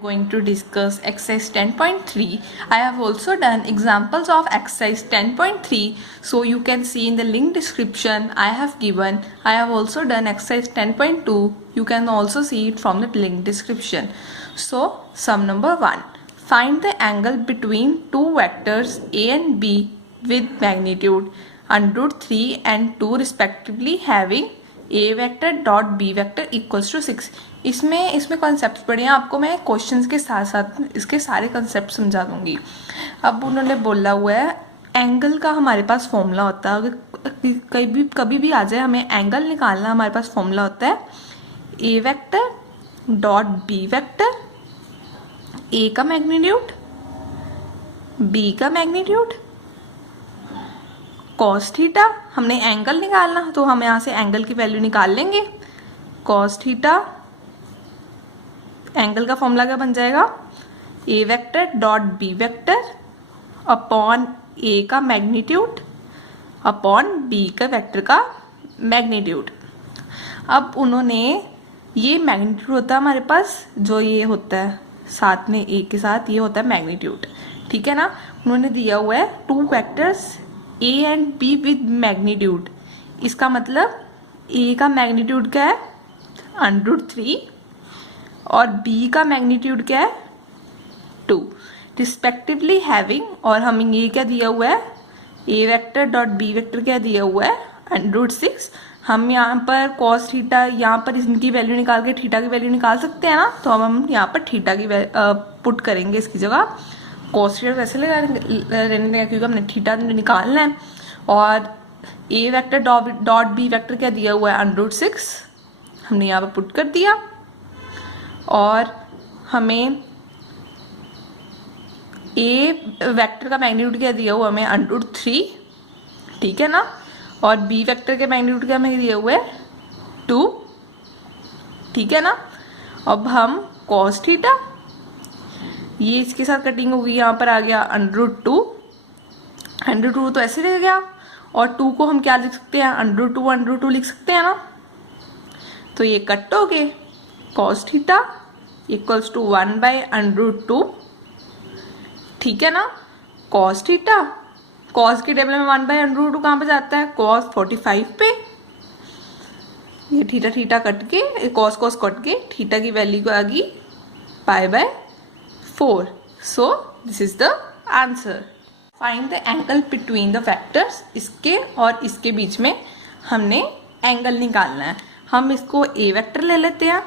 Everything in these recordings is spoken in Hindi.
Going to discuss exercise 10.3. I have also done examples of exercise 10.3, so you can see in the link description I have given. I have also done exercise 10.2. You can also see it from the link description. So sum number 1. Find the angle between two vectors A and B with magnitude √3 and 2 respectively having A vector dot B vector equals to 6. इसमें कॉन्सेप्ट पढ़े हैं आपको मैं क्वेश्चंस के साथ साथ इसके सारे कॉन्सेप्ट समझा दूंगी. अब उन्होंने बोला हुआ है एंगल का हमारे पास फॉर्मूला होता है. अगर कभी भी आ जाए हमें एंगल निकालना, हमारे पास फॉर्मूला होता है A vector dot B vector, ए का मैग्नीट्यूड बी का मैग्नीट्यूड कॉस थीटा. हमने एंगल निकालना तो हम यहाँ से एंगल की वैल्यू निकाल लेंगे. कॉस थीटा, एंगल का फॉर्मूला क्या बन जाएगा, A vector dot B vector upon A का मैग्नीट्यूड अपॉन बी का वेक्टर का मैग्नीट्यूड. अब उन्होंने ये मैग्नीट्यूड होता है हमारे पास, जो ये होता है साथ में ए के साथ ये होता है मैग्नीट्यूड, ठीक है ना. उन्होंने दिया हुआ है two vectors A and be with magnitude. इसका मतलब ए का मैग्नीट्यूड क्या है √3 और b का मैग्नीट्यूड क्या है 2 रिस्पेक्टिवली हैविंग. और हमें ये क्या दिया हुआ है a vector dot b vector क्या दिया हुआ है √6. हम यहाँ पर cos थीटा, यहाँ पर इनकी वैल्यू निकाल के थीटा की वैल्यू निकाल सकते हैं ना. तो हम यहाँ पर थीटा की पुट करेंगे इसकी जगह. cos थीटा वैसे रहने देंगे क्योंकि हमने थीटा निकालना है. और a vector dot b vector क्या दिया हुआ है √6, हमने यहाँ पर पुट कर दिया. और हमें ए वेक्टर का मैग्नीट्यूड क्या दिया हुआ हमें √3, ठीक है ना. और बी वेक्टर के मैग्नीट्यूड क्या हमें दिया हुआ है 2, ठीक है ना. अब हम cos थीटा, ये इसके साथ कटिंग होगी, यहाँ पर आ गया √2 तो ऐसे रह गया. और 2 को हम क्या लिख सकते हैं √2 लिख सकते हैं ना. तो ये कट हो गए. cos थीटा इक्वल्स टू 1/√2, ठीक है ना. cos थीटा, cos के टेबल में 1/√2 कहाँ पे जाता है cos 45 पे. ये थीटा कट के cos कट के थीटा की वैल्यू को आ गई π/4. So this is the answer. Find the angle between the vectors. इसके और इसके बीच में हमने एंगल निकालना है. हम इसको ए वेक्टर ले लेते हैं.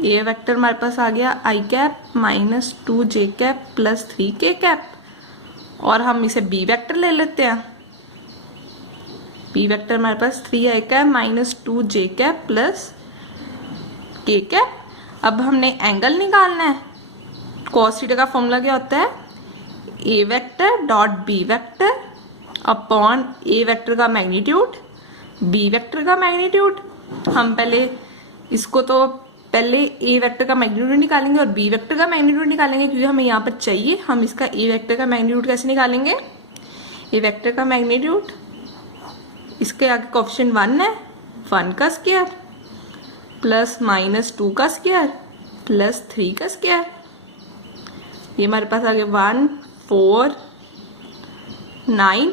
ए वेक्टर हमारे पास आ गया i cap -2j cap plus 3k cap. और हम इसे बी वेक्टर ले लेते हैं. बी वेक्टर हमारे पास 3i cap -2j cap plus k cap. अब हमने एंगल निकालना है. cos थीटा का फॉर्मूला क्या होता है A vector dot B vector upon A vector का मैग्नीट्यूड बी वेक्टर का मैग्नीट्यूड. हम पहले इसको तो पहले ए वेक्टर का मैग्नीट्यूड निकालेंगे और बी वेक्टर का मैग्नीट्यूड निकालेंगे क्योंकि हमें यहाँ पर चाहिए. हम इसका ए वेक्टर का मैग्नीट्यूड कैसे निकालेंगे, ए वेक्टर का मैग्नीट्यूड इसके आगे कोएफिशिएंट 1 है, 1 का स्क्वायर प्लस -2 का स्क्वायर प्लस 3 का स्क्वायर. ये हमारे पास आ गया 1 4 9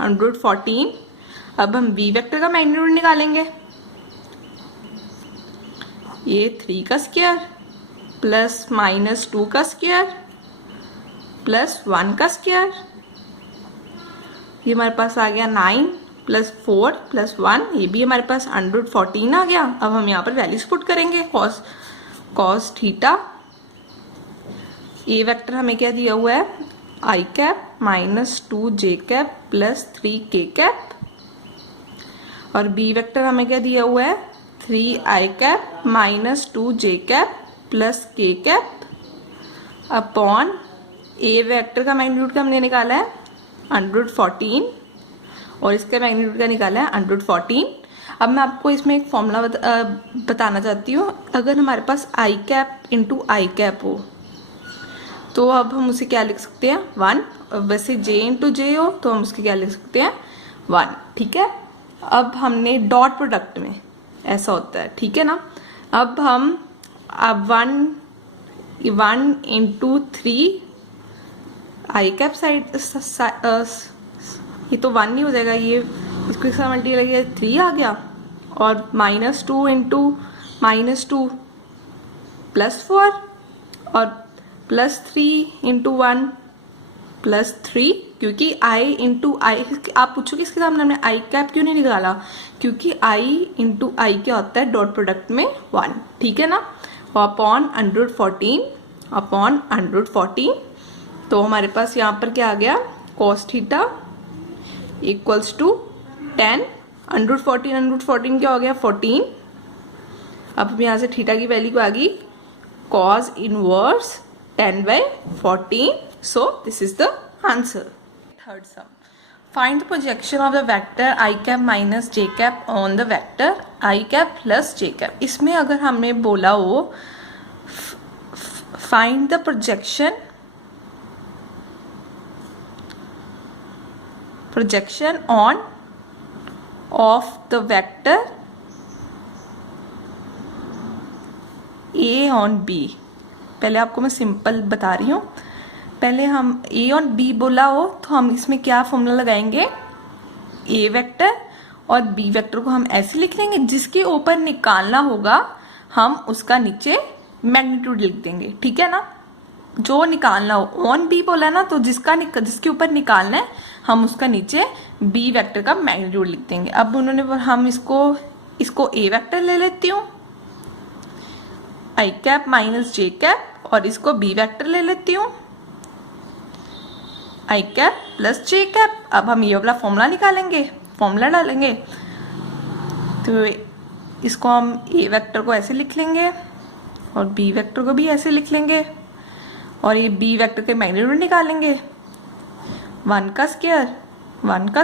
114. अब हम बी वेक्टर का मैग्नीट्यूड निकालेंगे. ये 3 का स्क्वायर प्लस -2 का स्क्वायर प्लस 1 का स्क्वायर. ये हमारे पास आ गया 9 प्लस 4 प्लस 1. ये भी हमारे पास 114 आ गया. अब हम यहाँ पर वैल्यूज पुट करेंगे. cos थीटा, ए वेक्टर हमें क्या दिया हुआ है i cap -2j cap plus 3k cap. और बी वेक्टर हमें क्या दिया हुआ है 3i cap -2j cap plus k cap upon A vector का मैग्नीट्यूड का हमने निकाला है 114 और इसका मैग्नीट्यूड का निकाला है 114. अब मैं आपको इसमें एक फॉर्मूला बताना चाहती हूँ. अगर हमारे पास i cap into I cap हो तो अब हम उसे क्या लिख सकते हैं 1. वैसे j इंटू जे हो तो हम उसके क्या लिख सकते हैं 1, ठीक है. अब हमने डॉट प्रोडक्ट में ऐसा होता है, ठीक है ना. अब हम 1 1 इंटू 3 आई कैप साइड, ये तो 1 नहीं हो जाएगा, ये इसको इसका मल्टीप्लाई किया 3 आ गया, और -2 इंटू -2 +4, और +3 इंटू 1 +3, क्योंकि i इंटू आई, आप पूछोगे इसके सामने हमने आई कैप क्यों नहीं निकाला, क्योंकि i इंटू आई क्या होता है डॉट प्रोडक्ट में 1, ठीक है ना, अपॉन 114 तो हमारे पास यहाँ पर क्या आ गया, cos थीटा इक्वल्स टू 10, 114 क्या हो गया 14, अब यहाँ से थीटा की वैल्यू आ गई cos inverse 10/14, so this is the answer. Third sum, find the projection of the vector I cap minus j cap on the vector I cap plus j cap. इसमें अगर हमने बोला हो find the projection on of the vector a on b, पहले आपको मैं सिंपल बता रही हूँ, पहले हम a और b बोला हो तो हम इसमें क्या फॉर्मूला लगाएंगे, a वेक्टर और b वेक्टर को हम ऐसे लिख लेंगे, जिसके ऊपर निकालना होगा हम उसका नीचे मैग्नीट्यूड लिख देंगे, ठीक है ना, जो निकालना हो ऑन b बोला ना, तो जिसके ऊपर निकालना है हम उसका नीचे b वेक्टर का मैग्नीट्यूड लिख देंगे। अब उन्होंने हम इसको a वेक्टर ले लेती हूँ आई कैप माइनस जे कैप, और इसको b वेक्टर ले लेती हूँ आई कैप प्लस जे कैप। अब हम ये वाला फॉर्मूला निकालेंगे, फॉर्मूला डालेंगे, तो इसको हम a वेक्टर को ऐसे लिख लेंगे और b वेक्टर को भी ऐसे लिख लेंगे, और ये b वेक्टर के मैग्नीट्यूड निकालेंगे, 1 का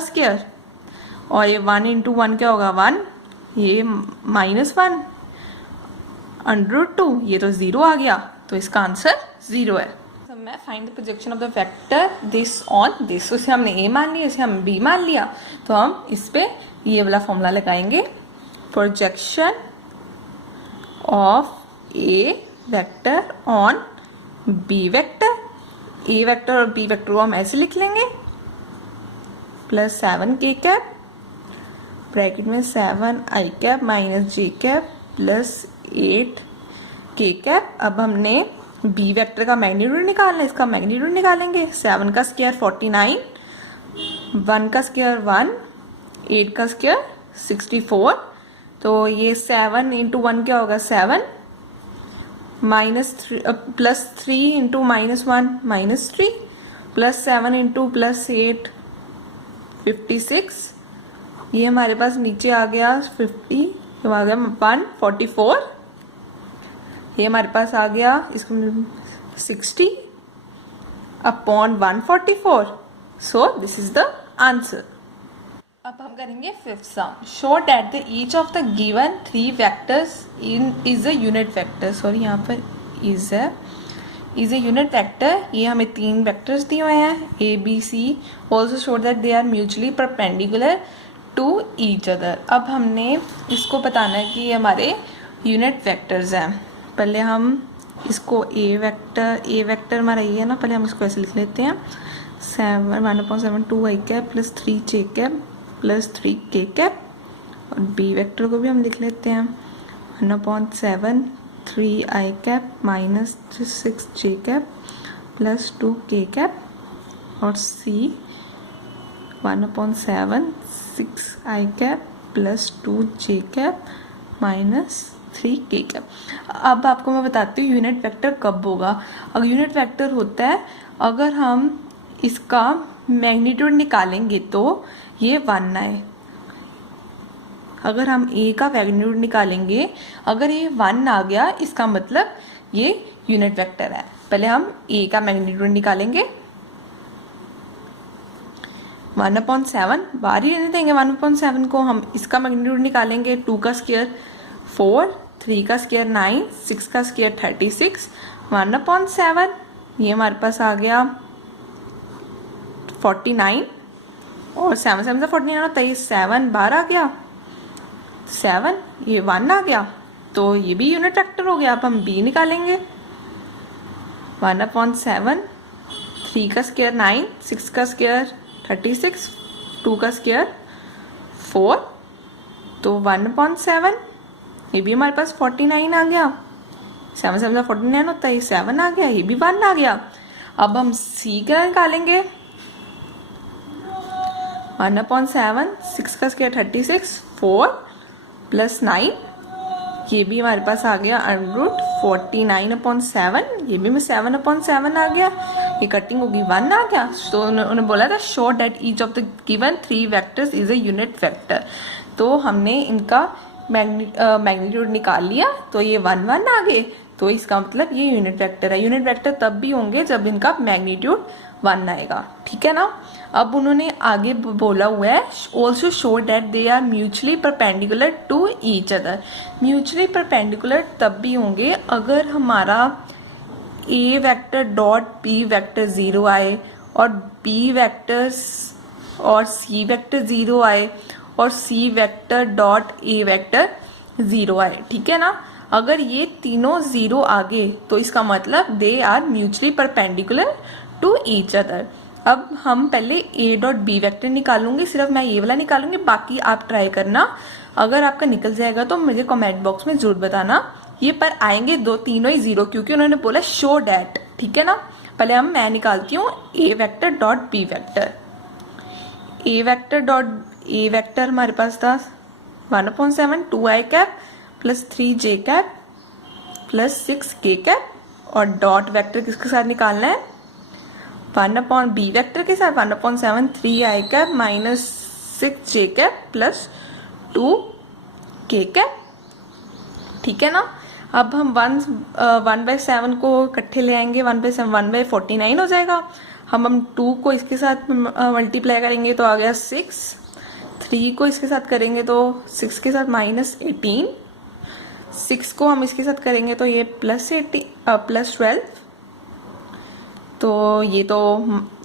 स्क्वायर, और ये 1 इंटू 1 क्या होगा 1, ये -1 √2, ये तो 0 आ गया, तो इसका आंसर 0 है। तो मैं find the projection of the vector this on this, उसे हमने a मान लिया, इसे हम b मान लिया, तो हम इस पे ये वाला फॉर्मूला लगाएंगे, projection of a vector on b vector, a vector और b वेक्टर को हम ऐसे लिख लेंगे, +7 k कैप ब्रैकेट में 7 आई कैप माइनस जे कैप +8 k कैप। अब हमने b वेक्टर का मैग्नीट्यूड निकालना है, इसका मैग्नीट्यूड निकालेंगे, 7 का स्क्वायर 49, 1 का स्क्वायर 1, 8 का स्क्वायर 64, तो ये 7 इंटू 1 क्या होगा 7, +3 इंटू -1 -3, +7 इंटू +8 56, ये हमारे पास नीचे आ गया 50, ये आ गया 144, ये हमारे पास आ गया इसको 60 upon 144, so this is the answer. अब हम करेंगे fifth some, show that the each of the given 3 vectors is a unit vector, sorry यहाँ पर इज ए यूनिट वेक्टर, ये हमें 3 वेक्टर्स दिए हुए हैं a b c, also show that they are mutually perpendicular to each other. अब हमने इसको बताना है कि ये हमारे यूनिट वेक्टर्स हैं, पहले हम इसको a वेक्टर हमारा ये है ना, पहले हम इसको ऐसे लिख लेते हैं 1/7 2 i cap +3 j cap +3 k cap, और b वेक्टर को भी हम लिख लेते हैं 1/7 3 i cap -6 j cap +2 k cap, और c 1/7 6 i cap +2 j cap -3 k cap. अब आपको मैं बताती हूँ यूनिट वेक्टर कब होगा। अगर यूनिट वेक्टर होता है अगर हम इसका मैग्नीट्यूड निकालेंगे तो ये 1 आए, अगर हम a का मैग्नीट्यूड निकालेंगे अगर ये 1 आ गया इसका मतलब ये यूनिट वेक्टर है। पहले हम a का मैग्नीट्यूड निकालेंगे 1/7, बाहर ही रहने देंगे 1/7 को, हम इसका मैग्नीट्यूड निकालेंगे 2 का स्क्वायर 4, 3 का स्क्वायर 9, 6 का स्क्वायर 36, 1/7 ये हमारे पास आ गया 49, और 7 से 49 होता है, 7 बाहर आ गया 7, ये 1 आ गया, तो ये भी यूनिट वेक्टर हो गया। अब हम b निकालेंगे 1/7, 3 का स्क्वायर 9, 6 का स्क्वायर 36, 2 का स्क्वायर 4, तो 1/7, ये भी हमारे पास 49 आ गया। 7 7 49 होता है, ये 7 आ गया, ये भी 1 आ गया। अब हम सी का निकालेंगे। 1/7, 6 का स्क्वायर 36, 4 प्लस 9, ये भी हमारे पास आ गया √ 49/7, ये भी 7/7 आ गया। ये कटिंग होगी 1 आ गया। तो उन्होंने बोला था show that each of the given 3 vectors is a unit vector. तो हमने इनका मैग्नीट्यूड निकाल लिया, तो ये 1 1 आ गए, तो इसका मतलब ये यूनिट वेक्टर है। यूनिट वेक्टर तब भी होंगे जब इनका मैग्नीट्यूड 1 आएगा, ठीक है ना। अब उन्होंने आगे बोला हुआ है also show that they are mutually perpendicular to each other. Mutually perpendicular तब भी होंगे अगर हमारा A vector dot B vector 0 आए और बी वेक्टर्स और सी वेक्टर 0 आए और C vector dot A vector 0 आए, ठीक है ना। अगर ये तीनों 0 आ गए तो इसका मतलब they are mutually perpendicular to each other. अब हम पहले ए डॉट बी वेक्टर निकालूंगी, सिर्फ मैं ये वाला निकालूंगी, बाकी आप ट्राई करना। अगर आपका निकल जाएगा तो मुझे कमेंट बॉक्स में जरूर बताना। ये पर आएंगे तीनों ही 0, क्योंकि उन्होंने बोला शो डैट, ठीक है ना। पहले मैं निकालती हूँ ए vector dot B vector. A vector हमारे पास था 1/7 2i cap plus 3j cap plus 6k cap, और डॉट वेक्टर किसके साथ निकालना है 1/b वेक्टर के साथ 1/7 3i cap minus 6j cap plus 2k cap, ठीक है ना। अब हम 1/7 को इकट्ठे ले आएंगे, 1/7 1/49 हो जाएगा। हम 2 को इसके साथ मल्टीप्लाई करेंगे तो आ गया 6, 3 को इसके साथ करेंगे तो 6 के साथ -18, 6 को हम इसके साथ करेंगे तो ये +12, तो ये तो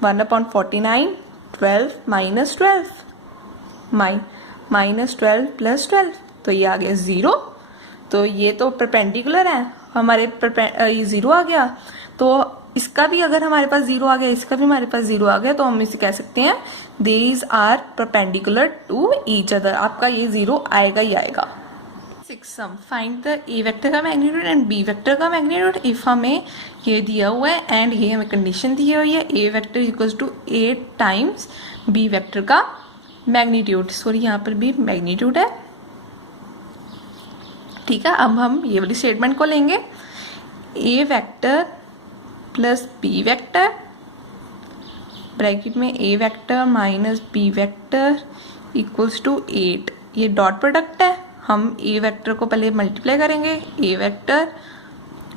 1/49 12 -12 -12 + 12, तो ये आ गया 0। तो ये तो परपेंडिकुलर है हमारे, ये 0 आ गया। तो इसका भी अगर हमारे पास 0 आ गया, इसका भी हमारे पास 0 आ गया, तो हम इसे कह सकते हैं these are perpendicular to each other. आपका ये 0 आएगा ही आएगा। 6 फाइंड द ए वेक्टर का मैग्नीट्यूड एंड बी वेक्टर का मैग्नीट्यूड। इफ हमें ये दिया हुआ है एंड ये हमें कंडीशन दी हुई है A vector equals to 8 times B vector का मैग्नीट्यूड। सॉरी, यहाँ पर भी मैग्नीट्यूड है, ठीक है। अब हम ये वाली स्टेटमेंट को लेंगे, A vector plus B vector bracket में A vector minus B vector equals to 8। ये डॉट प्रोडक्ट है, हम ए वेक्टर को पहले मल्टीप्लाई करेंगे, ए वेक्टर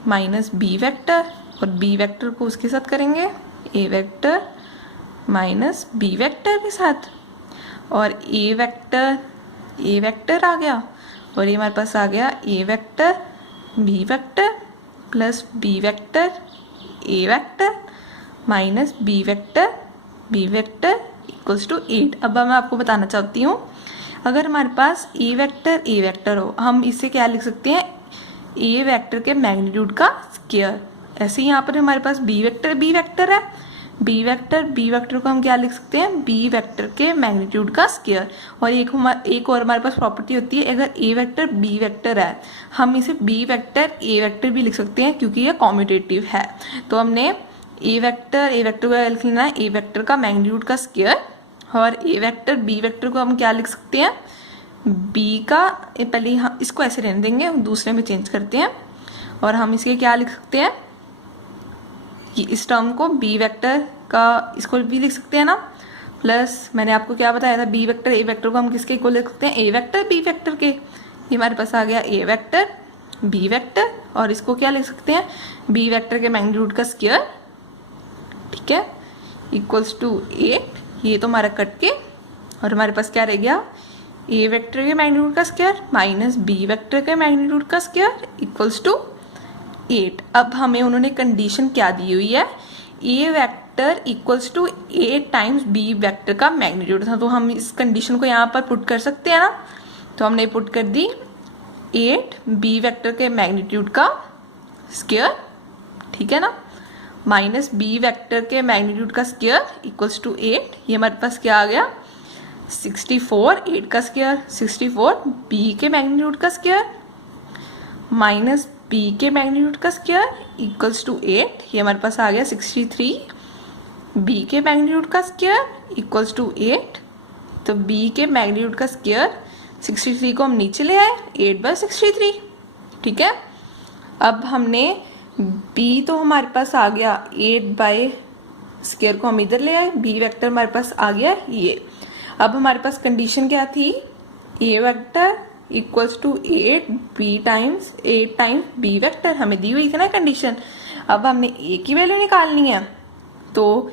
माइनस बी वेक्टर, और बी वेक्टर को उसके साथ करेंगे ए वेक्टर माइनस बी वेक्टर के साथ, और ए वेक्टर आ गया, और ये हमारे पास आ गया A vector B vector plus B vector A vector minus B vector equals to 8। अब मैं आपको बताना चाहती हूँ, अगर हमारे पास ए वेक्टर हो, हम इसे क्या लिख सकते हैं, ए वेक्टर के मैग्नीट्यूड का स्क्वायर। ऐसे ही यहाँ पर हमारे पास बी वेक्टर है, बी वेक्टर को हम क्या लिख सकते हैं, बी वेक्टर के मैग्नीट्यूड का स्क्वायर। और एक और हमारे पास प्रॉपर्टी होती है, अगर ए वेक्टर बी वेक्टर है, हम इसे बी वेक्टर ए वेक्टर भी लिख सकते हैं, क्योंकि ये कॉम्यूटेटिव है। तो हमने ए वेक्टर को लिख लेना है ए वेक्टर का मैग्नीट्यूड का स्क्वायर, और ए वेक्टर बी वेक्टर को हम क्या लिख सकते हैं, बी का, पहले हम इसको ऐसे रहने देंगे, दूसरे में चेंज करते हैं, और हम इसके क्या लिख सकते हैं, इस टर्म को बी वेक्टर का इसको भी लिख सकते हैं ना, प्लस मैंने आपको क्या बताया था, बी वेक्टर ए वेक्टर को हम किसके इक्वल लिख सकते हैं, ए वेक्टर बी वेक्टर के। ये हमारे पास आ गया ए वेक्टर बी वेक्टर, और इसको क्या लिख सकते हैं, बी वेक्टर के मैग्नीट्यूड का स्क्वायर, ठीक है, इक्वल्स टू 8। ये तो हमारा कट के, और हमारे पास क्या रह गया, ए वेक्टर के मैग्नीट्यूड का स्क्वायर माइनस बी वेक्टर के मैग्नीट्यूड का स्क्वायर इक्वल्स टू 8। अब हमें उन्होंने कंडीशन क्या दी हुई है, A vector equals to 8 times B vector का मैग्नीट्यूड था, तो हम इस कंडीशन को यहाँ पर पुट कर सकते हैं ना। तो हमने पुट कर दी 8 बी वेक्टर के मैग्नीट्यूड का स्क्वायर, ठीक है ना। माइनस बी वेक्टर के मैग्नीट्यूड का स्क्वायर इक्वल्स टू 8। ये हमारे पास क्या आ गया 64, 8 का स्क्वायर 64, बी के मैग्नीट्यूड का स्क्वायर माइनस बी के मैग्नीट्यूड का स्क्वायर इक्वल्स टू 8। ये हमारे पास आ गया 63, बी के मैग्नीट्यूड का स्क्वायर इक्वल्स टू 8। तो बी के मैग्नीट्यूड का स्क्वायर 63 को हम नीचे ले आए 8/63। ठीक है, अब हमने b तो हमारे पास आ गया 8/स्क्वायर को हम इधर ले आए, b वेक्टर हमारे पास आ गया ये। अब हमारे पास कंडीशन क्या थी, a vector equals to 8 times b vector हमें दी हुई थी ना कंडीशन। अब हमने a की वैल्यू निकालनी है, तो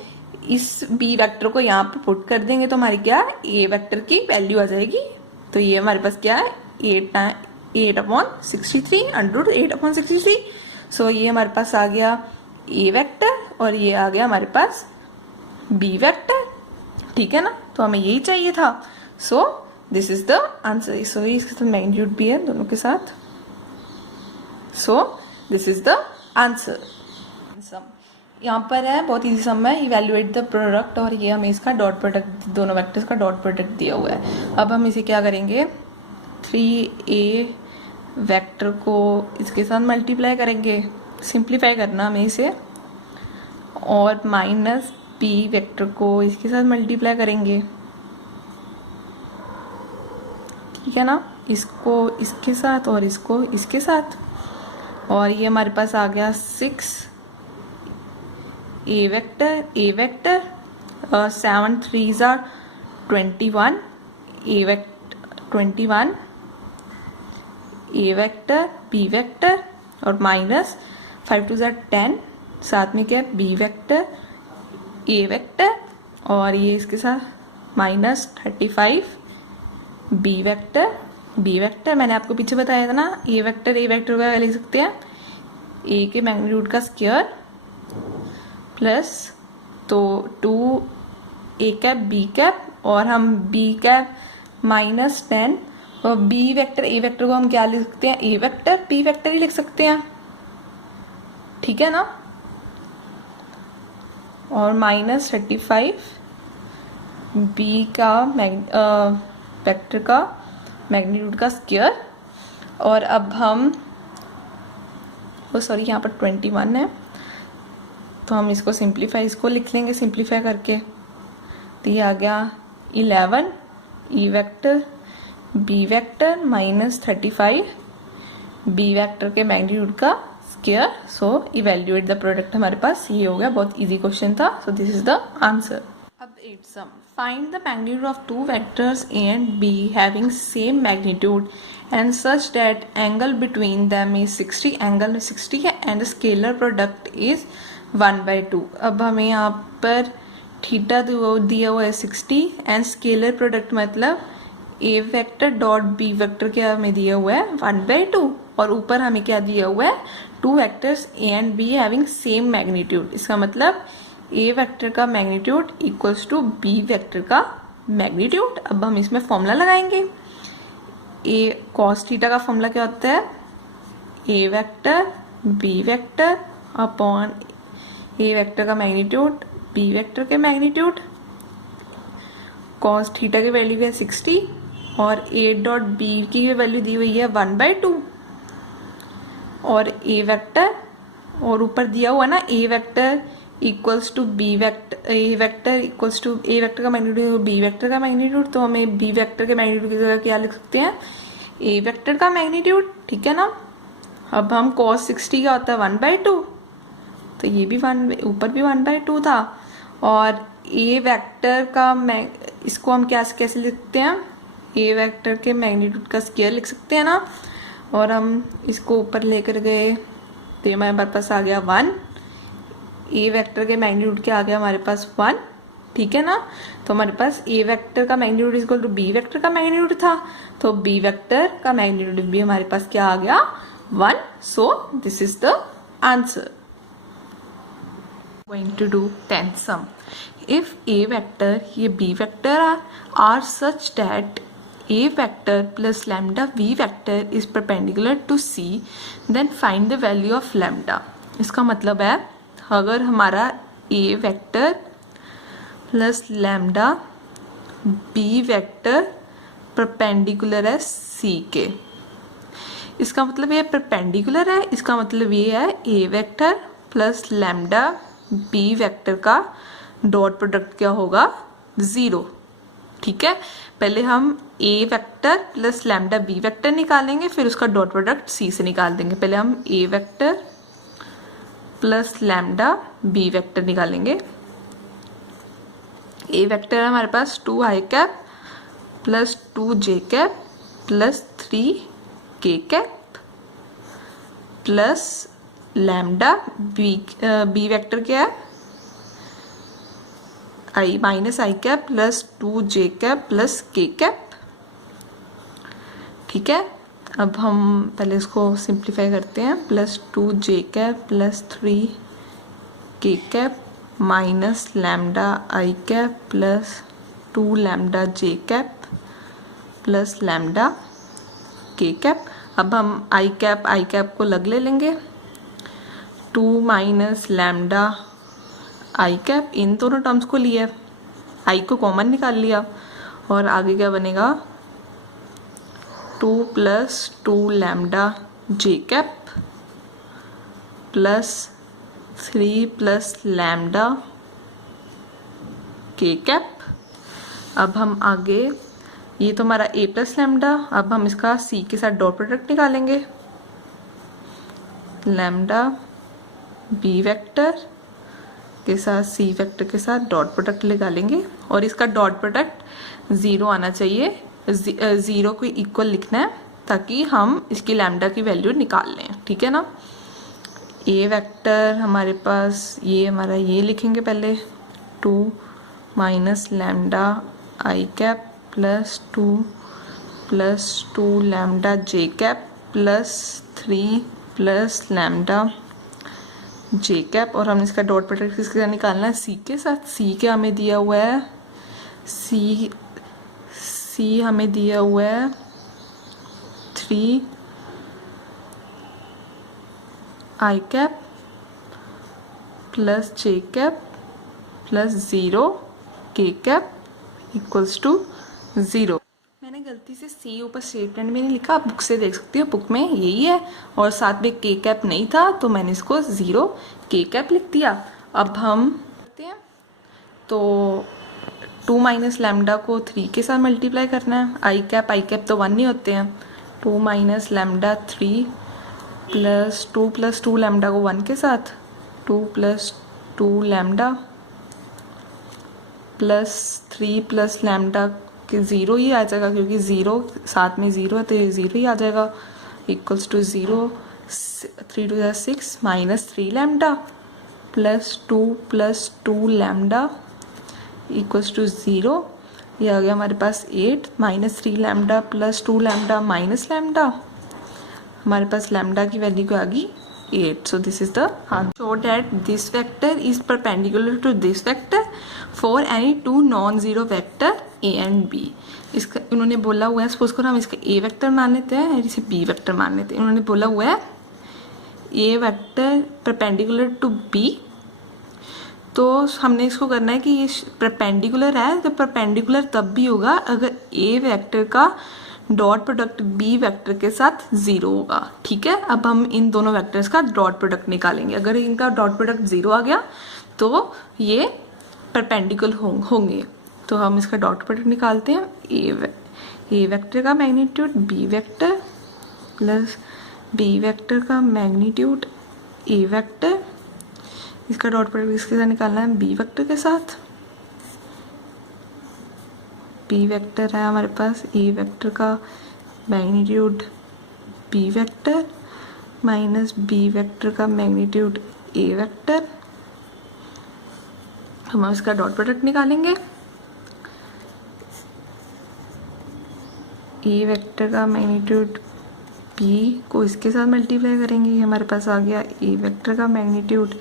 इस b वेक्टर को यहाँ पे पुट कर देंगे तो हमारी क्या a वेक्टर की वैल्यू आ जाएगी। तो ये हमारे पास क्या है 8/63 √8/63। सो ये हमारे पास आ गया a वेक्टर और ये आ गया हमारे पास b वेक्टर। ठीक है ना, तो हमें यही चाहिए था। So this is the answer. So इसके साथ मैग्नीट्यूड भी है दोनों के साथ। So this is the answer. यहाँ पर है बहुत इजी सम है, इवेल्युएट द प्रोडक्ट, और ये हमें इसका डॉट प्रोडक्ट, दोनों वेक्टर्स का डॉट प्रोडक्ट दिया हुआ है। अब हम इसे क्या करेंगे 3a वेक्टर को इसके साथ मल्टीप्लाई करेंगे, सिंप्लीफाई करना हमें इसे, और माइनस b वेक्टर को इसके साथ मल्टीप्लाई करेंगे। ठीक है ना, इसको इसके साथ और इसको इसके साथ, और ये हमारे पास आ गया 6 a vector 7 3s are 21 a vector 21 a vector b vector और माइनस 5 2s are 10, साथ में क्या है b वेक्टर a वेक्टर, और ये इसके साथ माइनस 35 b वेक्टर मैंने आपको पीछे बताया था ना, a वेक्टर का लिख सकते हैं a के मैग्नीट्यूड का स्क्वायर प्लस तो 2a कैप b कैप, और हम b कैप माइनस 10, और b वेक्टर a वेक्टर को हम क्या लिख सकते हैं a वेक्टर b वेक्टर ही लिख सकते हैं। ठीक है ना, और माइनस 35 b का वेक्टर का मैग्नीट्यूड का स्क्वायर, और अब हम सॉरी यहाँ पर 21 है तो हम इसको सिंप्लीफाई, इसको लिख लेंगे सिंप्लीफाई करके। तो ये आ गया 11 e vector b vector minus 35 b vector के मैग्नीट्यूड का square. So evaluate the product हमारे पास ये हो गया, बहुत इजी क्वेश्चन था। So this is the answer. अब 8 sum, find the magnitude of two vectors a and b having same magnitude and such that angle between them is 60 and the scalar product is 1/2। अब हमें यहाँ पर थीटा दिया हुआ है 60 एंड स्केलर प्रोडक्ट मतलब a vector dot b vector क्या हमें दिया हुआ है 1/2, और ऊपर हमें क्या दिया हुआ है two vectors a and b having same magnitude. इसका मतलब a वेक्टर का magnitude equals to b vector का मैग्नीट्यूड। अब हम इसमें फॉर्मूला लगाएंगे, a cos थीटा का फॉर्मूला क्या होता है a vector b vector upon a vector का मैग्नीट्यूड b वेक्टर के मैग्नीट्यूड। cos थीटा की वैल्यू है 60 और a डॉट b की वैल्यू दी हुई है 1/2, और a वेक्टर और ऊपर दिया हुआ ना a vector equals to b vector, a vector equals to a vector का मैग्नीट्यूड b वेक्टर का मैग्नीट्यूड। तो हमें b वेक्टर के मैग्नीट्यूड की जगह क्या लिख सकते हैं a वेक्टर का मैग्नीट्यूड। ठीक है ना, अब हम cos 60 का होता है 1/2, तो ये भी ऊपर भी 1/2 था, और a वेक्टर का इसको हम कैसे लिखते हैं a वेक्टर के मैग्नीट्यूड का स्क्वायर लिख सकते हैं ना, और हम इसको ऊपर लेकर गए तो हमारे पास आ गया 1, a वेक्टर के मैग्नीट्यूड क्या आ गया हमारे पास 1। ठीक है ना, तो हमारे पास a वेक्टर का magnitude equal to b vector का मैग्नीट्यूड था, तो b वेक्टर का मैग्नीट्यूड भी हमारे पास क्या आ गया 1। सो this is the answer. Going to do 10th sum. If a vector ये b vector are such that a vector plus lambda v vector is perpendicular to c, then find the value of lambda। इसका मतलब है अगर हमारा A vector plus lambda B vector perpendicular है सी के, इसका मतलब ये परपेंडिकुलर है, इसका मतलब ये है A vector plus lambda B vector का डॉट प्रोडक्ट क्या होगा, 0। ठीक है, पहले हम A vector plus lambda B vector निकालेंगे, फिर उसका डॉट प्रोडक्ट सी से निकाल देंगे। पहले हम A vector plus lambda B vector निकालेंगे। ए वेक्टर है हमारे पास 2 i cap plus 2 j cap plus 3 k cap plus lambda B vector क्या है, i minus i cap plus 2 j cap plus k cap. ठीक है, अब हम पहले इसको सिंप्लीफाई करते हैं। Plus 2 j cap plus 3 k cap minus lambda आई कैप प्लस 2 लैम्डा जे कैप प्लस लैम्डा के कैप। अब हम आई कैप को लग ले लेंगे। 2 माइनस लैम्डा आई कैप, इन दोनों टर्म्स को लिया, आई को कॉमन निकाल लिया, और आगे क्या बनेगा 2 प्लस 2 लैम्डा जे कैप प्लस 3 प्लस लैम्डा के कैप। अब हम आगे, ये तो हमारा ए प्लस लैम्डा, अब हम इसका सी के साथ डॉट प्रोडक्ट निकालेंगे। लैम्डा बी वेक्टर के साथ सी वेक्टर के साथ डॉट प्रोडक्ट निकालेंगे, और इसका डॉट प्रोडक्ट 0 आना चाहिए, 0 को इक्वल लिखना है ताकि हम इसकी लैम्डा की वैल्यू निकाल लें। ठीक है ना, ए वेक्टर हमारे पास ये हमारा ये लिखेंगे पहले 2 माइनस लैम्डा आई कैप प्लस 2 लैम्डा जे कैप प्लस 3 प्लस लैम्डा जे कैप, और हमने इसका डॉट प्रोडक्ट किसके साथ निकालना है, सी के साथ। सी के हमें दिया हुआ है, सी हमें दिया हुआ है 3 आई कैप प्लस जे कैप प्लस 0 के कैप इक्वल्स टू 0। मैंने गलती से सी ऊपर स्टेटमेंट में नहीं लिखा, आप बुक से देख सकती हो, बुक में यही है, और साथ में के कैप नहीं था तो मैंने इसको 0 के कैप लिख दिया। अब हम करते हैं, तो 2 माइनस लैम्डा को 3 के साथ मल्टीप्लाई करना है। आई कैप तो 1 नहीं होते हैं। 2 माइनस लैम्डा 3 प्लस 2 लैम्डा को 1 के साथ, 2 plus 2 lambda plus 3 plus lambda के 0 ही आ जाएगा, क्योंकि 0 साथ में 0 है तो ये 0 ही आ जाएगा, equals to 0। 3 2 6 minus 3 lambda plus 2 lambda equals to 0। ये आ गया हमारे पास 8 minus 3 lambda plus 2 lambda minus lambda, हमारे पास लैम्डा की वैल्यू क्या आ गई 8। So this is the answer. Show that this vector is perpendicular to this vector for any two non-zero vector a and b. इसका उन्होंने बोला हुआ है, सपोज करो हम इसका a वेक्टर मान लेते हैं और इसे b वेक्टर मान लेते हैं। उन्होंने बोला हुआ है a vector perpendicular to b, तो हमने इसको करना है कि ये परपेंडिकुलर है, तो परपेंडिकुलर तब भी होगा अगर a वेक्टर का डॉट प्रोडक्ट बी वेक्टर के साथ 0 होगा। ठीक है, अब हम इन दोनों वेक्टर्स का डॉट प्रोडक्ट निकालेंगे। अगर इनका डॉट प्रोडक्ट 0 आ गया तो ये परपेंडिकुलर होंगे, तो हम इसका डॉट प्रोडक्ट निकालते हैं। ए वेक्टर का magnitude B vector plus B vector का मैग्नीट्यूड ए वेक्टर, इसका डॉट प्रोडक्ट इसके साथ निकालना है बी वेक्टर के साथ। बी वेक्टर है हमारे पास, ए वेक्टर का magnitude B vector minus B vector का मैग्नीट्यूड ए वेक्टर, हम इसका डॉट प्रोडक्ट निकालेंगे। ए वेक्टर का मैग्नीट्यूड बी को इसके साथ मल्टीप्लाई करेंगे, ये हमारे पास आ गया ए वेक्टर का मैग्नीट्यूड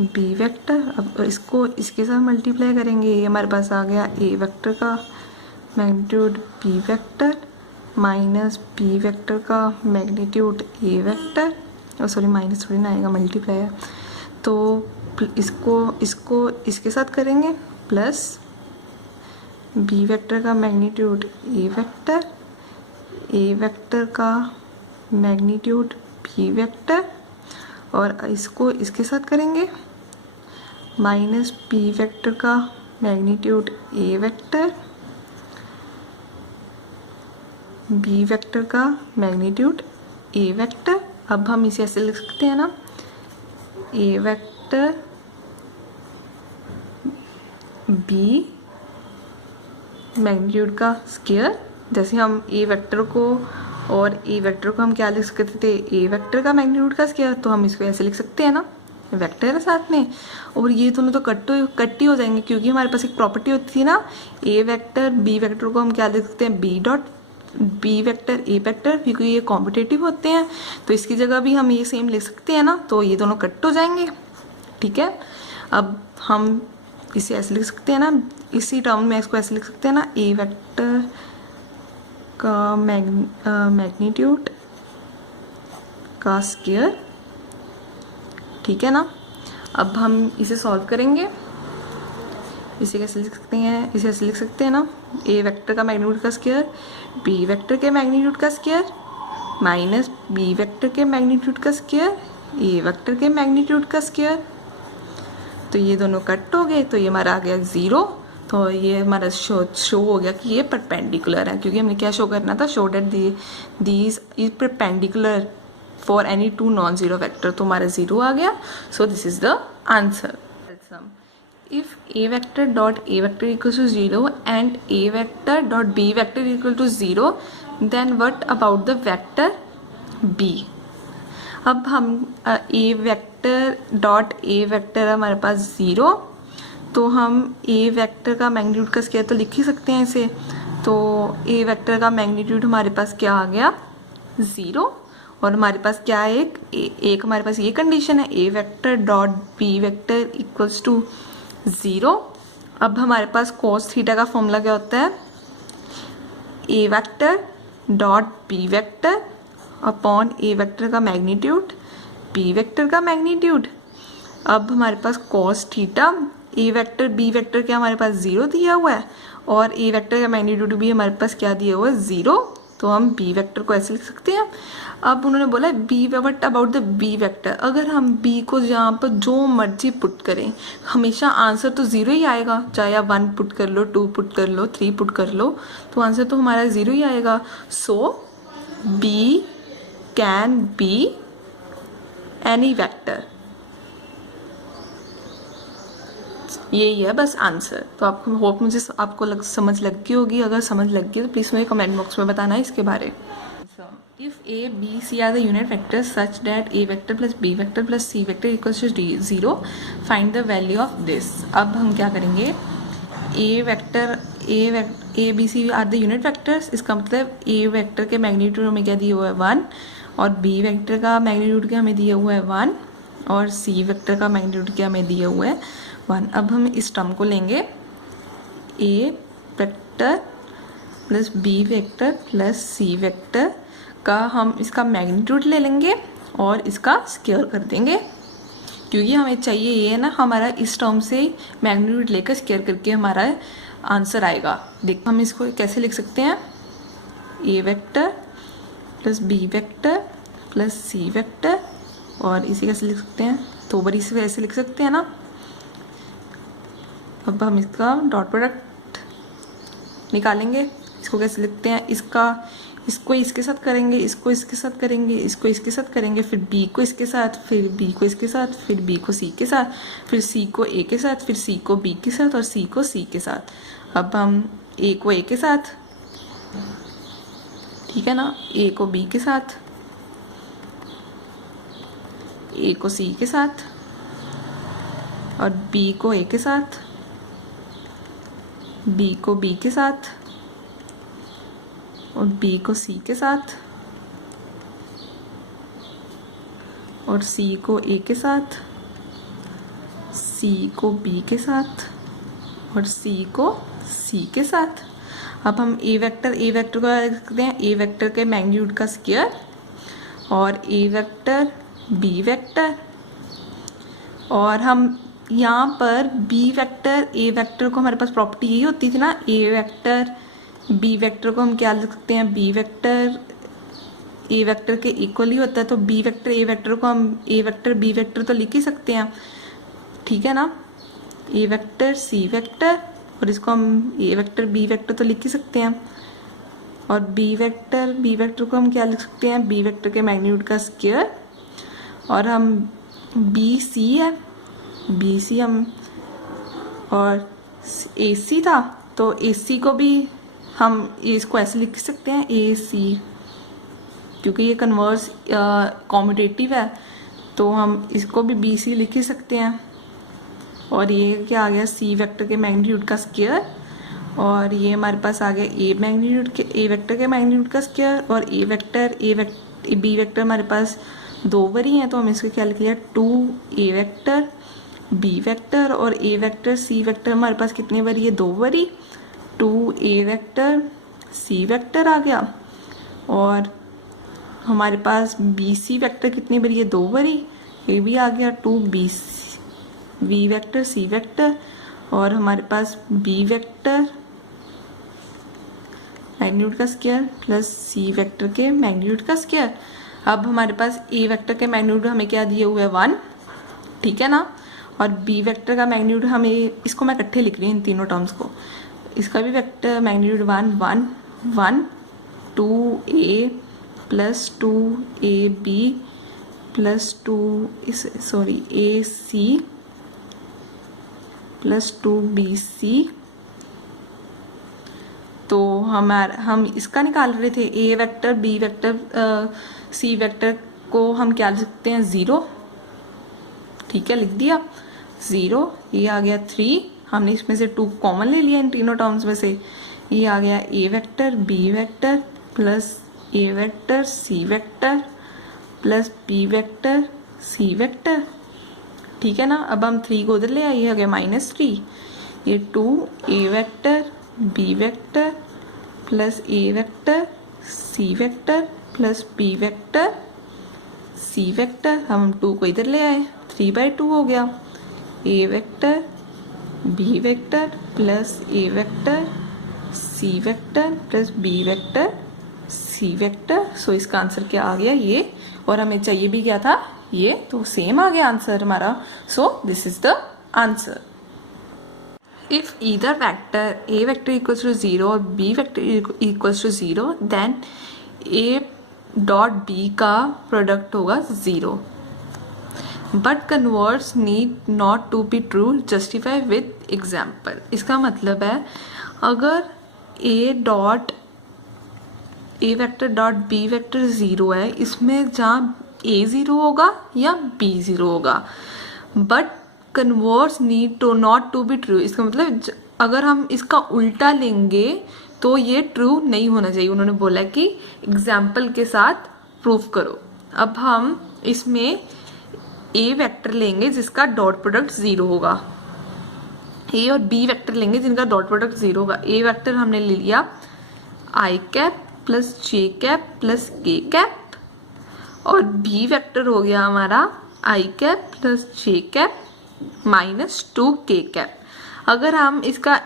बी वेक्टर। अब इसको इसके साथ मल्टीप्लाई करेंगे, ये हमारे पास आ गया ए वेक्टर का magnitude B vector minus B vector का magnitude A vector, sorry minus थोड़ी ना आएगा, मल्टीप्लाई है, तो इसको इसको इसके साथ करेंगे प्लस बी वेक्टर का मैग्नीट्यूड ए वेक्टर का मैग्नीट्यूड बी वेक्टर, और इसको इसके साथ करेंगे माइनस बी वेक्टर का magnitude A vector, B vector का मैग्नीट्यूड ए वेक्टर। अब हम इसे ऐसे लिख सकते हैं ना, ए वेक्टर बी मैग्नीट्यूड का स्क्वायर। जैसे हम ए वेक्टर को और ए वेक्टर को हम क्या लिख सकते थे, ए वेक्टर का मैग्नीट्यूड का स्क्वायर, तो हम इसको ऐसे लिख सकते हैं ना, वेक्टर है साथ में, और ये दोनों तो कट्टी हो जाएंगे, क्योंकि हमारे पास एक प्रॉपर्टी होती थी ना, ए वेक्टर बी वेक्टर को हम क्या लिख सकते हैं, B dot B vector A vector, क्योंकि ये कॉम्पिटेटिव होते हैं, तो इसकी जगह भी हम ये सेम लिख सकते हैं ना, तो ये दोनों कट हो जाएंगे। ठीक है, अब हम इसे ऐसे लिख सकते हैं ना, इसी टर्म में इसको ऐसे लिख सकते हैं ना, ए वेक्टर का मैग्नीट्यूड का स्क्वायर। ठीक है ना, अब हम इसे सॉल्व करेंगे। इसे कैसे लिख सकते हैं, इसे ऐसे लिख सकते हैं ना, ए वेक्टर का मैग्नीट्यूड का स्क्वायर बी वेक्टर के मैग्नीट्यूड का स्क्वायर माइनस बी वेक्टर के मैग्नीट्यूड का स्क्वायर ए वेक्टर के मैग्नीट्यूड का स्क्वायर। तो ये दोनों कट हो गए, तो ये हमारा आ गया 0। तो ये हमारा शो हो गया कि ये परपेंडिकुलर है, क्योंकि हमने क्या शो करना था, show that these is perpendicular for any two non zero vector. तो हमारा 0 आ गया। So this is the answer. If a vector dot a vector equals to 0 and a vector dot b vector equal to 0, then what about the vector b? अब हम a vector dot a vector हमारे पास 0, तो हम a वेक्टर का मैग्नीट्यूड का स्क्वायर तो लिख ही सकते हैं इसे। तो a वेक्टर का मैग्नीट्यूड हमारे पास क्या आ गया, 0, और हमारे पास क्या है, एक हमारे पास ये कंडीशन है, a vector dot b vector equals to 0। अब हमारे पास cos थीटा का फॉर्मूला क्या होता है, A vector dot B vector upon A vector का मैग्नीट्यूड बी वेक्टर का मैग्नीट्यूड। अब हमारे पास cos theta A vector B vector क्या हमारे पास 0 दिया हुआ है, और ए वेक्टर का मैग्नीट्यूड भी हमारे पास क्या दिया हुआ है, 0। तो हम बी वेक्टर को ऐसे लिख सकते हैं। अब उन्होंने बोला B what about the B vector, अगर हम बी को यहाँ पर जो मर्जी पुट करें, हमेशा आंसर तो 0 ही आएगा, चाहे आप 1 पुट कर लो, 2 पुट कर लो, 3 पुट कर लो, तो आंसर तो हमारा 0 ही आएगा। So B can be any vector, यही है बस आंसर। तो आपको होप मुझे आपको समझ लग गई होगी। अगर समझ लग गई तो प्लीज़ मुझे कमेंट बॉक्स में बताना है इसके बारे। If A, B, C are the unit vectors such that A vector plus B vector plus C vector equals to 0, find the value of this। अब हम क्या करेंगे, A vector A B C are the unit vectors, इसका मतलब A वेक्टर के मैग्नीट्यूड हमें क्या दिया हुआ है 1, और B वेक्टर का मैग्नीट्यूड क्या हमें दिया हुआ है 1, और C वेक्टर का मैग्नीट्यूड क्या हमें दिया हुआ है 1। अब हम इस टर्म को लेंगे, A vector plus B vector plus C vector का हम इसका मैग्नीट्यूड ले लेंगे और इसका स्क्वायर कर देंगे, क्योंकि हमें चाहिए ये है ना, हमारा इस टर्म से मैग्नीट्यूड लेकर स्क्वायर करके हमारा आंसर आएगा। देख हम इसको कैसे लिख सकते हैं, A vector plus B vector plus C vector, और इसे कैसे लिख सकते हैं, तो बड़ी से ऐसे लिख सकते हैं ना। अब हम इसका डॉट प्रोडक्ट निकालेंगे, इसको कैसे लिखते हैं, इसको इसके साथ करेंगे, इसको इसके साथ करेंगे, इसको इसके साथ करेंगे, फिर बी को इसके साथ, फिर बी को इसके साथ, फिर बी को सी के साथ, फिर सी को ए के साथ, फिर सी को बी के साथ, और सी को सी के साथ। अब हम ए को ए के साथ, ठीक है ना, ए को बी के साथ, ए को सी के साथ, और बी को ए के साथ, बी को बी के साथ, और बी को सी के साथ, और सी को ए के साथ, सी को बी के साथ, और सी को सी के साथ। अब हम ए वेक्टर को लिख सकते हैं, ए वेक्टर के मैग्नीट्यूड का स्क्वायर, और ए वेक्टर बी वेक्टर, और हम यहाँ पर बी वेक्टर ए वेक्टर को हमारे पास प्रॉपर्टी यही होती थी ना, ए वेक्टर बी वेक्टर को हम क्या लिख सकते हैं, बी वेक्टर ए वेक्टर के इक्वल ही होता है, तो बी वेक्टर ए वेक्टर को हम ए वेक्टर बी वेक्टर तो लिख ही सकते हैं, ठीक है ना। ए वेक्टर सी वेक्टर और इसको हम ए वेक्टर बी वेक्टर तो लिख ही सकते हैं, और बी वेक्टर को हम क्या लिख सकते हैं, बी वेक्टर के मैग्नीट्यूड का स्क्वायर, और हम बी सी है, बी सी हम, और ए सी था तो ए सी को भी हम इसको ऐसे लिख सकते हैं ए सी, क्योंकि ये कन्वर्स कॉम्यूटेटिव है तो हम इसको भी बी सी लिख ही सकते हैं। और ये क्या आ गया, सी वेक्टर के मैग्नीट्यूड का स्क्वायर, और ये हमारे पास आ गया ए वेक्टर के मैग्नीट्यूड का स्क्वायर, और बी वेक्टर हमारे पास 2 बारी हैं तो हम इसको क्या लिख लिया 2 ए वेक्टर बी वेक्टर, और ए वेक्टर सी वेक्टर हमारे पास कितने बारी है, 2 बारी, 2 ए वेक्टर सी वेक्टर आ गया, और हमारे पास बी सी वेक्टर कितनी बारी है, 2 बारी, ये भी आ गया 2 बी वेक्टर सी वेक्टर, और हमारे पास बी वेक्टर मैग्नीट्यूड का स्क्वायर प्लस सी वेक्टर के मैग्नीट्यूड का स्क्वायर। अब हमारे पास ए वेक्टर के मैग्नीट्यूड हमें क्या दिए हुए है 1, ठीक है ना, और बी वेक्टर का मैग्नीट्यूड हमें, इसको मैं इकट्ठे लिख रही हूँ इन तीनों टर्म्स को, इसका भी vector magnitude 1 2 A plus 2 A B plus 2 A C plus 2 B C. तो हम इसका निकाल रहे थे A vector B vector C vector को हम क्या लिख सकते हैं 0, ठीक है, लिख दिया 0, ये आ गया 3, हमने इसमें से 2 कॉमन ले लिया इन तीनों टर्म्स में से, ये आ गया A vector B vector plus A vector C vector plus B vector C vector, ठीक है ना। अब हम 3 को उधर ले आए, ये हो गया -3, ये 2 A vector B vector plus A vector C vector plus B vector C vector, हम 2 को इधर ले आए, 3/2 हो गया, A vector B vector plus A vector C vector plus B vector C vector. So इसका आंसर क्या आ गया ये, और हमें चाहिए भी क्या था ये, तो सेम आ गया आंसर हमारा। So this is the answer. If either vector A vector equals to 0 और B vector equals to 0, then A dot B का प्रोडक्ट होगा 0, but converse need not to be true, justify with example. इसका मतलब है अगर A vector dot B vector 0 है, इसमें जहाँ ए 0 होगा या बी 0 होगा, but converse need to not to be true. इसका मतलब अगर हम इसका उल्टा लेंगे तो ये ट्रू नहीं होना चाहिए। उन्होंने बोला कि एग्जाम्पल के साथ प्रूफ करो। अब हम इसमें ए वेक्टर लेंगे जिसका डॉट प्रोडक्ट 0 होगा, ए और बी वेक्टर लेंगे जिनका डॉट प्रोडक्ट 0 होगा। ए वेक्टर हमने ले लिया आई कैप प्लस जे कैप प्लस के कैप, और बी वेक्टर हो गया हमारा आई कैप प्लस जे कैप -2 के कैप। अगर हम इसका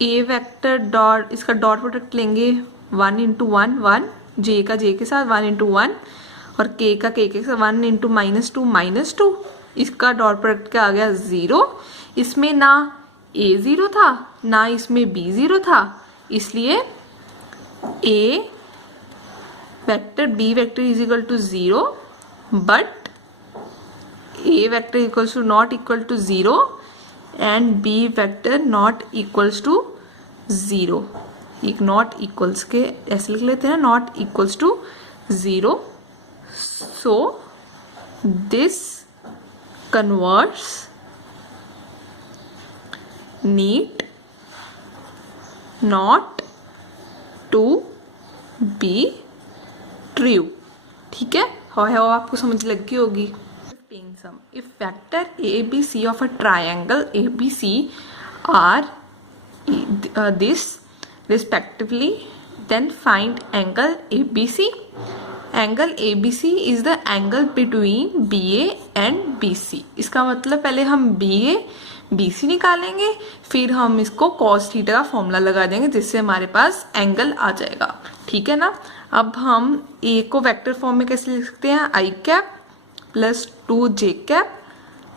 ए वेक्टर इसका डॉट प्रोडक्ट लेंगे 1 × 1 1, जे का जे के साथ 1 × 1 और के का के साथ 1 × -2 इसका डॉट प्रोडक्ट क्या आ गया 0। इसमें ना ए 0 था ना इसमें बी 0 था, इसलिए A vector B vector is equal to 0, but A vector equals to not equal to 0 and B vector not equals to 0। एक नॉट इक्वल्स के ऐसे लिख लेते हैं, not equals to 0। So this converts need not to be true. ठीक है, आपको समझ लग गई होगी। Sum if vector A B C of a triangle A B C are this respectively, then find angle ABC angle A B C is the angle between B A and B C. इसका मतलब पहले हम बी ए बी सी निकालेंगे, फिर हम इसको कॉस थीटा का फॉर्मूला लगा देंगे जिससे हमारे पास एंगल आ जाएगा। ठीक है ना। अब हम ए को वेक्टर फॉर्म में कैसे लिख सकते हैं, i cap plus 2 cap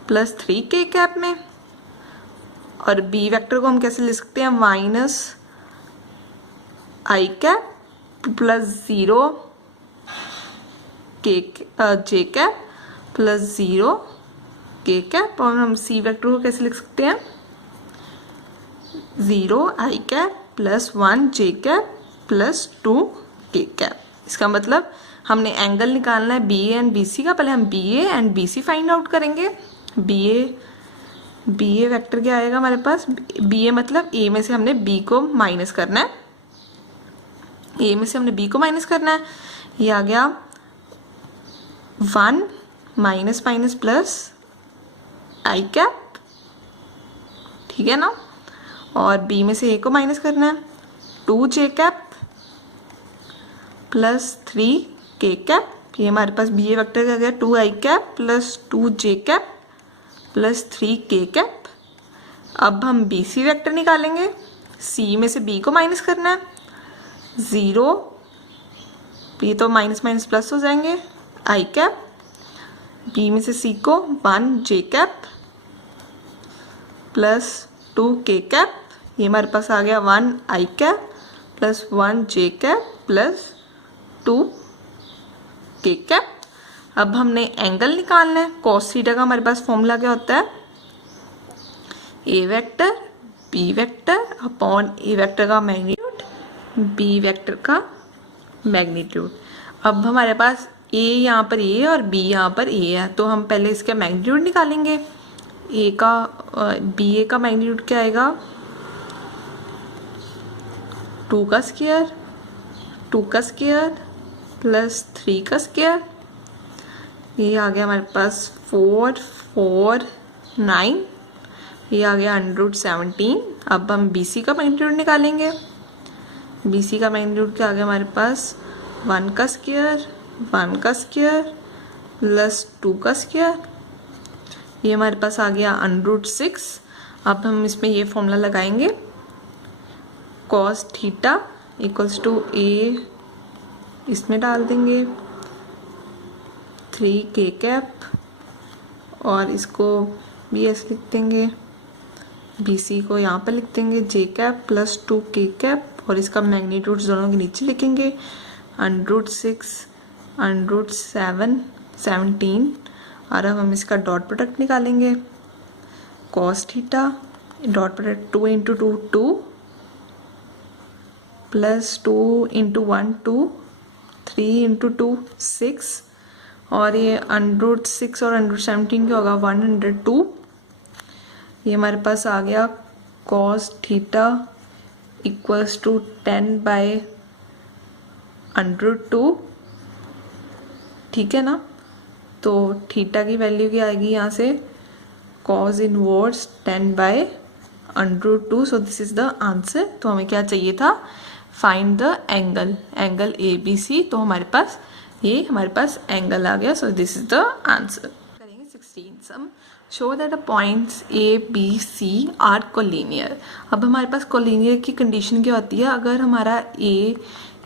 plus 3 cap में, और बी वेक्टर को हम कैसे लिख सकते हैं, minus i cap plus 0 J cap plus 0 के कैप, और हम सी वेक्टर को कैसे लिख सकते हैं, 0 I cap plus 1 J cap plus 2 K cap. इसका मतलब हमने एंगल निकालना है B A and B C का। पहले हम B A and B C find out करेंगे। बी ए वेक्टर क्या आएगा हमारे पास, बी ए मतलब ए में से हमने बी को माइनस करना है, ए में से हमने बी को माइनस करना है। ये आ गया 1 माइनस माइनस प्लस आई कैप, ठीक है ना। और बी में से ए को माइनस करना है, 2 j cap plus 3 k cap. ये हमारे पास बी ए वेक्टर का गया 2 i cap plus 2 j cap plus 3 k cap. अब हम बी सी वेक्टर निकालेंगे। सी में से बी को माइनस करना है, 0, ये तो माइनस माइनस प्लस हो जाएंगे, आई कैप, बी में से सी को 1 J cap plus 2 K cap. ये हमारे पास आ गया 1 आई cap plus 1 J cap plus 2 K cap. अब हमने एंगल निकालना है। कॉस थीटा का हमारे पास फॉर्मूला क्या होता है, A vector B vector upon A vector का मैग्नीट्यूड बी वेक्टर का मैग्नीट्यूड। अब हमारे पास ए यहाँ पर ए और बी यहाँ पर ए है, तो हम पहले इसका मैग्नीट्यूड निकालेंगे। ए का बी ए का मैग्नीट्यूड क्या आएगा, 2 का स्क्वायर, 2 का स्क्वायर प्लस 3 का स्क्वायर। ये आ गया हमारे पास 4 4 9, ये आ गया 117। अब हम बी सी का मैग्नीट्यूड निकालेंगे। बी सी का मैग्नीट्यूड क्या आ गया हमारे पास, 1 का स्क्वायर 1 का स्क्वायर प्लस 2 का स्क्वायर। ये हमारे पास आ गया √6। अब हम इसमें ये फॉर्मूला लगाएंगे, कॉस थीटा इक्वल्स टू ए, इसमें डाल देंगे 3 के कैप, और इसको भी ऐसे लिख देंगे, बी सी को यहाँ पर लिख देंगे जे कैप प्लस 2 के कैप, और इसका मैग्नीट्यूड दोनों के नीचे लिखेंगे, √6 √7 17। और अब हम इसका डॉट प्रोडक्ट निकालेंगे। Cos theta dot product 2 × 2 2 plus 2 × 1 2 3 × 2 6, और ये √6 और √17 क्या होगा, 102। ये हमारे पास आ गया कॉस थीटा इक्वल्स टू 10/√2, ठीक है ना। तो थीटा की वैल्यू क्या आएगी यहाँ से, cos inverse 10/√2। So this is the answer. तो हमें क्या चाहिए था, find the angle, angle A B C. तो हमारे पास ये हमारे पास एंगल आ गया। So this is the answer. करेंगे 16 sum, show that the points A B C are collinear. अब हमारे पास कोलिनियर की कंडीशन क्या होती है, अगर हमारा ए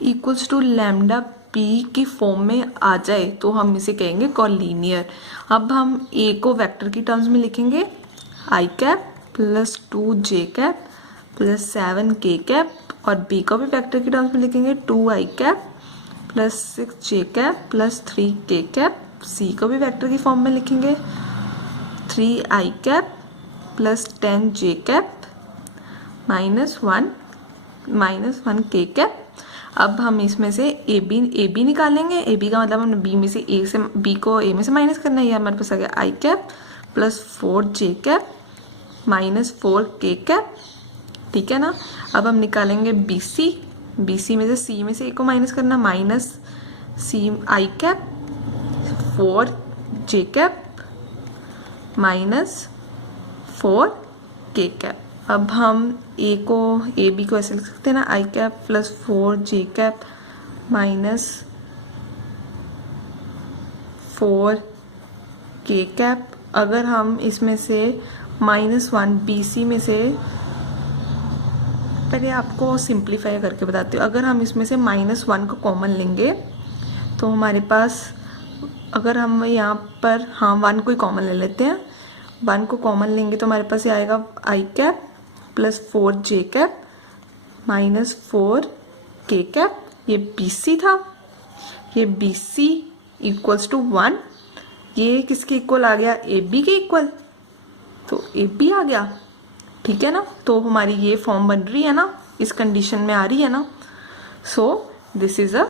इक्वल्स टू लैम्डा पी की फॉर्म में आ जाए तो हम इसे कहेंगे कोलिनियर। अब हम ए को वेक्टर की टर्म्स में लिखेंगे, आई cap plus 2 j cap plus 7 के कैप, और बी को भी वेक्टर की टर्म्स में लिखेंगे, 2 i cap plus 6 J cap plus 3 k cap. सी को भी वेक्टर की फॉर्म में लिखेंगे, 3 आई कैप प्लस 10 जे कैप माइनस 1 के कैप। अब हम इसमें से ए बी निकालेंगे। ए बी का मतलब हमने बी को ए में से माइनस करना है। ये हमारे पास आ गया आई कैप प्लस 4 जे कैप माइनस 4 के कैप, ठीक है ना। अब हम निकालेंगे बी सी में से सी में से ए को माइनस करना, माइनस सी आई कैप 4 जे कैप माइनस 4 के कैप। अब हम ए बी को ऐसे लिख सकते हैं ना, आई कैप प्लस 4 जे कैप माइनस 4 के कैप। अगर हम इसमें से -1 BC में से, पहले आपको सिंप्लीफाई करके बताती हूँ। अगर हम इसमें से -1 को कॉमन लेंगे तो हमारे पास, अगर हम यहाँ पर 1 को ही कॉमन ले लेते हैं, 1 को कॉमन लेंगे तो हमारे पास ये आएगा I cap plus 4 J cap minus 4 K cap. ये BC था, ये BC इक्वल्स टू 1। ये किसके इक्वल आ गया? AB के इक्वल, तो AB आ गया। ठीक है ना, तो हमारी ये फॉर्म बन रही है ना, इस कंडीशन में आ रही है ना। सो दिस इज अ